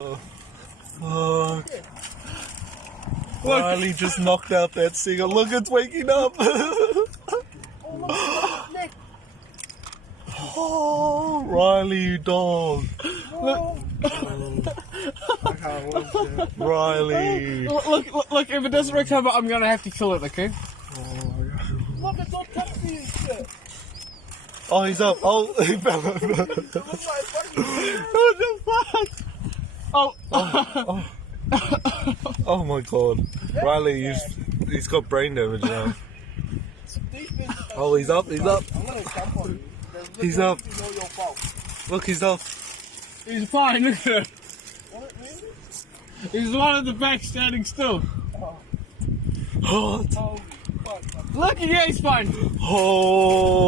Fuck. Riley just knocked out that Seagull. Look, it's waking up. Oh, Riley, you dog. I can't watch it. Riley. Look, if it doesn't recover, I'm gonna have to kill it, okay? Look, it's all touchy and shit. Oh, he's up. Oh, he fell over. What the fuck? Oh. Oh my god. Riley, he's got brain damage now. Oh, he's up, he's up. I'm gonna jump on you. He's up. It's all your fault. Look, he's up. He's fine, look at him. What, really? He's the one at the back standing still. Oh, Holy fuck. Look, yeah, he's fine. oh.